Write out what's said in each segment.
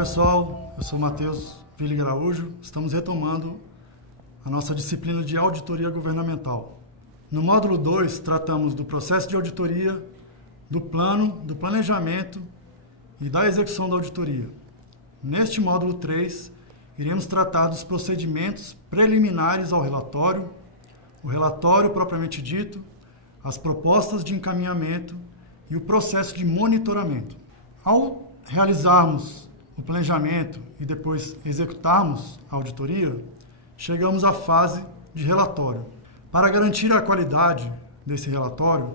pessoal, eu sou Matheus Villig Araújo. Estamos retomando a nossa disciplina de auditoria governamental. No módulo 2, tratamos do processo de auditoria, do plano, do planejamento e da execução da auditoria. Neste módulo 3, iremos tratar dos procedimentos preliminares ao relatório, o relatório propriamente dito, as propostas de encaminhamento e o processo de monitoramento. Ao realizarmos o planejamento e depois executarmos a auditoria, chegamos à fase de relatório. Para garantir a qualidade desse relatório,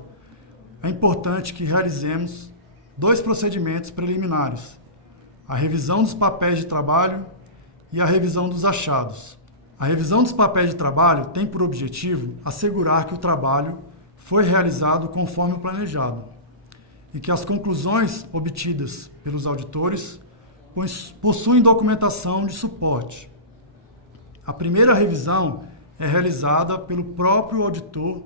é importante que realizemos 2 procedimentos preliminares: a revisão dos papéis de trabalho e a revisão dos achados. A revisão dos papéis de trabalho tem por objetivo assegurar que o trabalho foi realizado conforme o planejado e que as conclusões obtidas pelos auditores possuem documentação de suporte. A primeira revisão é realizada pelo próprio auditor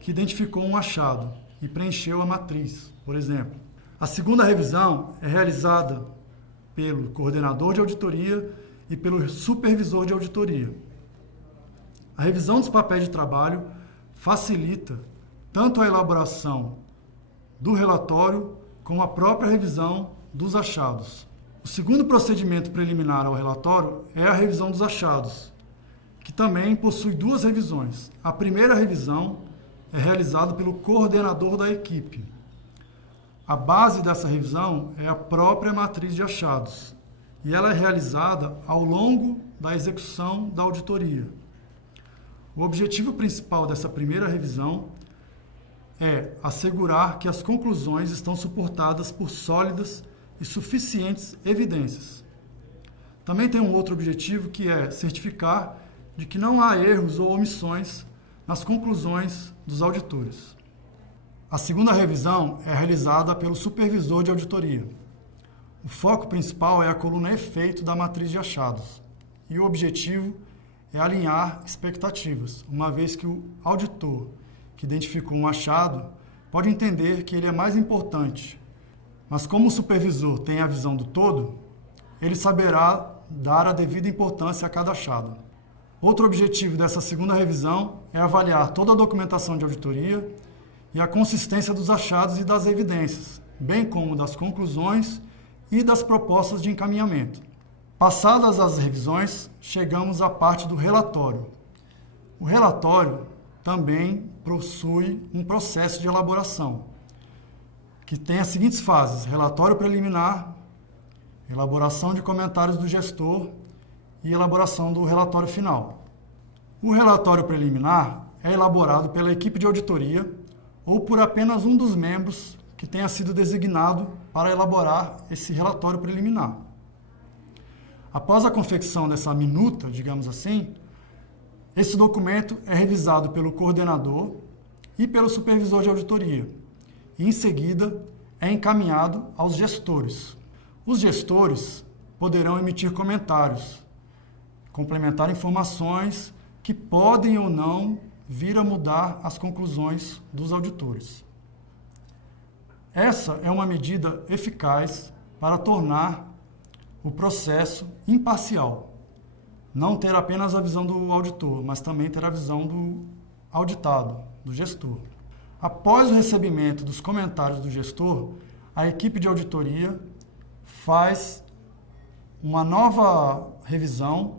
que identificou um achado e preencheu a matriz, por exemplo. A segunda revisão é realizada pelo coordenador de auditoria e pelo supervisor de auditoria. A revisão dos papéis de trabalho facilita tanto a elaboração do relatório como a própria revisão dos achados. O segundo procedimento preliminar ao relatório é a revisão dos achados, que também possui 2 revisões. A primeira revisão é realizada pelo coordenador da equipe. A base dessa revisão é a própria matriz de achados, e ela é realizada ao longo da execução da auditoria. O objetivo principal dessa primeira revisão é assegurar que as conclusões estão suportadas por sólidas e suficientes evidências. Também tem um outro objetivo, que é certificar de que não há erros ou omissões nas conclusões dos auditores. A segunda revisão é realizada pelo supervisor de auditoria. O foco principal é a coluna efeito da matriz de achados, e o objetivo é alinhar expectativas, uma vez que o auditor que identificou um achado pode entender que ele é mais importante, mas como o supervisor tem a visão do todo, ele saberá dar a devida importância a cada achado. Outro objetivo dessa segunda revisão é avaliar toda a documentação de auditoria e a consistência dos achados e das evidências, bem como das conclusões e das propostas de encaminhamento. Passadas as revisões, chegamos à parte do relatório. O relatório também possui um processo de elaboração, que tem as seguintes fases: relatório preliminar, elaboração de comentários do gestor e elaboração do relatório final. O relatório preliminar é elaborado pela equipe de auditoria ou por apenas um dos membros que tenha sido designado para elaborar esse relatório preliminar. Após a confecção dessa minuta, digamos assim, esse documento é revisado pelo coordenador e pelo supervisor de auditoria e, em seguida, é encaminhado aos gestores. Os gestores poderão emitir comentários, complementar informações que podem ou não vir a mudar as conclusões dos auditores. Essa é uma medida eficaz para tornar o processo imparcial. Não ter apenas a visão do auditor, mas também ter a visão do auditado, do gestor. Após o recebimento dos comentários do gestor, a equipe de auditoria faz uma nova revisão,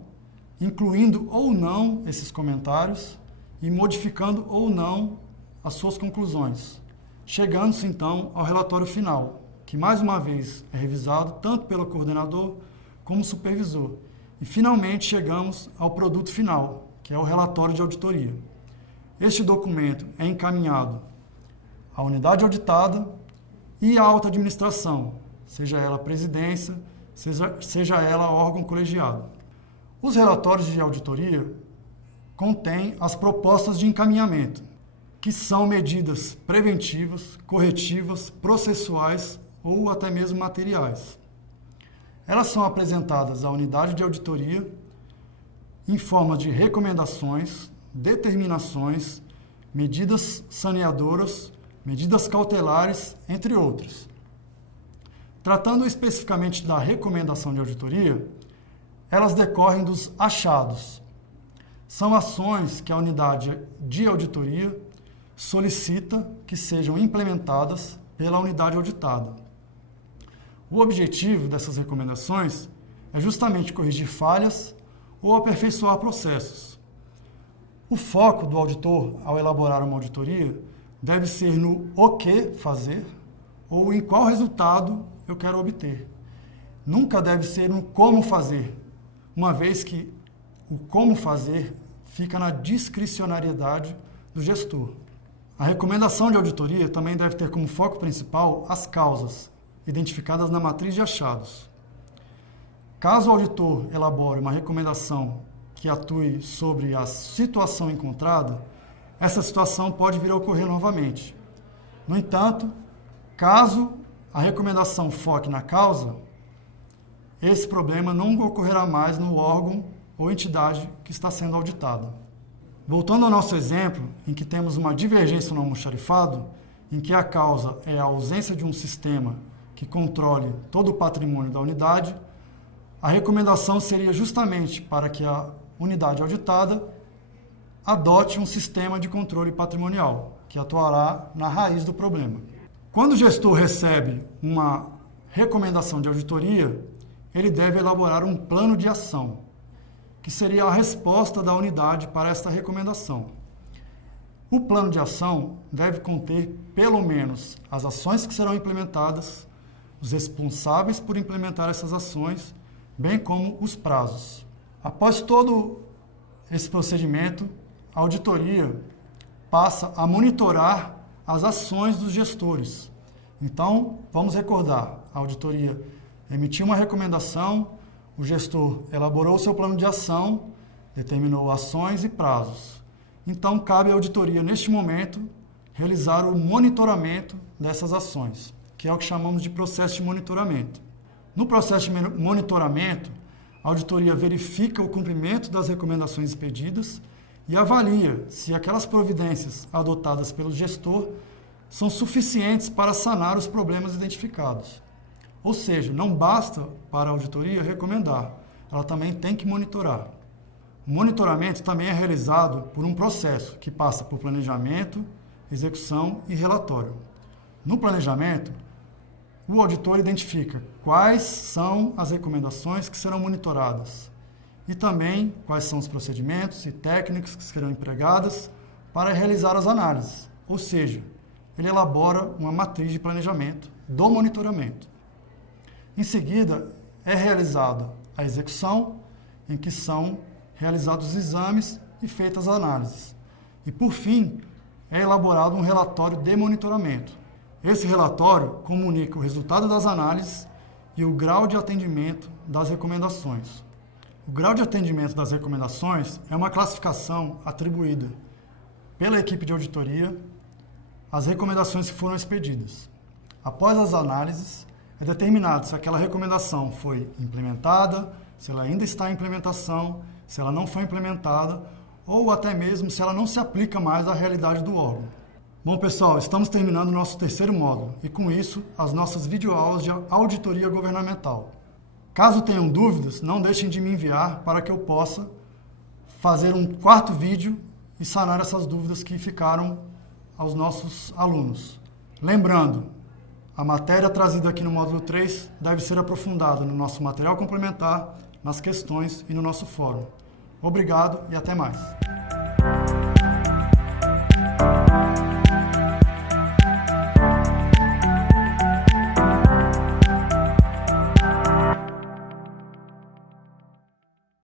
incluindo ou não esses comentários e modificando ou não as suas conclusões, chegando-se então ao relatório final, que mais uma vez é revisado tanto pelo coordenador como supervisor. E finalmente chegamos ao produto final, que é o relatório de auditoria. Este documento é encaminhado à unidade auditada e à alta administração, seja ela presidência, seja ela órgão colegiado. Os relatórios de auditoria contêm as propostas de encaminhamento, que são medidas preventivas, corretivas, processuais ou até mesmo materiais. Elas são apresentadas à unidade de auditoria em forma de recomendações, determinações, medidas saneadoras, medidas cautelares, entre outros. Tratando especificamente da recomendação de auditoria, elas decorrem dos achados. São ações que a unidade de auditoria solicita que sejam implementadas pela unidade auditada. O objetivo dessas recomendações é justamente corrigir falhas ou aperfeiçoar processos. O foco do auditor ao elaborar uma auditoria deve ser no o que fazer ou em qual resultado eu quero obter. Nunca deve ser no como fazer, uma vez que o como fazer fica na discricionariedade do gestor. A recomendação de auditoria também deve ter como foco principal as causas, identificadas na matriz de achados. Caso o auditor elabore uma recomendação que atue sobre a situação encontrada, essa situação pode vir a ocorrer novamente. No entanto, caso a recomendação foque na causa, esse problema não ocorrerá mais no órgão ou entidade que está sendo auditada. Voltando ao nosso exemplo, em que temos uma divergência no almoxarifado, em que a causa é a ausência de um sistema que controle todo o patrimônio da unidade, a recomendação seria justamente para que a unidade auditada adote um sistema de controle patrimonial, que atuará na raiz do problema. Quando o gestor recebe uma recomendação de auditoria, ele deve elaborar um plano de ação, que seria a resposta da unidade para esta recomendação. O plano de ação deve conter, pelo menos, as ações que serão implementadas, os responsáveis por implementar essas ações, bem como os prazos. Após todo esse procedimento, a auditoria passa a monitorar as ações dos gestores. Então, vamos recordar, a auditoria emitiu uma recomendação, o gestor elaborou seu plano de ação, determinou ações e prazos. Então, cabe à auditoria, neste momento, realizar o monitoramento dessas ações, que é o que chamamos de processo de monitoramento. No processo de monitoramento, a auditoria verifica o cumprimento das recomendações expedidas e avalia se aquelas providências adotadas pelo gestor são suficientes para sanar os problemas identificados. Ou seja, não basta para a auditoria recomendar, ela também tem que monitorar. O monitoramento também é realizado por um processo que passa por planejamento, execução e relatório. No planejamento, o auditor identifica quais são as recomendações que serão monitoradas e também quais são os procedimentos e técnicas que serão empregadas para realizar as análises, ou seja, ele elabora uma matriz de planejamento do monitoramento. Em seguida, é realizada a execução, em que são realizados os exames e feitas as análises. E, por fim, é elaborado um relatório de monitoramento. Esse relatório comunica o resultado das análises e o grau de atendimento das recomendações. O grau de atendimento das recomendações é uma classificação atribuída pela equipe de auditoria às recomendações que foram expedidas. Após as análises, é determinado se aquela recomendação foi implementada, se ela ainda está em implementação, se ela não foi implementada, ou até mesmo se ela não se aplica mais à realidade do órgão. Bom, pessoal, estamos terminando o nosso terceiro módulo e, com isso, as nossas videoaulas de auditoria governamental. Caso tenham dúvidas, não deixem de me enviar para que eu possa fazer um quarto vídeo e sanar essas dúvidas que ficaram aos nossos alunos. Lembrando, a matéria trazida aqui no módulo 3 deve ser aprofundada no nosso material complementar, nas questões e no nosso fórum. Obrigado e até mais.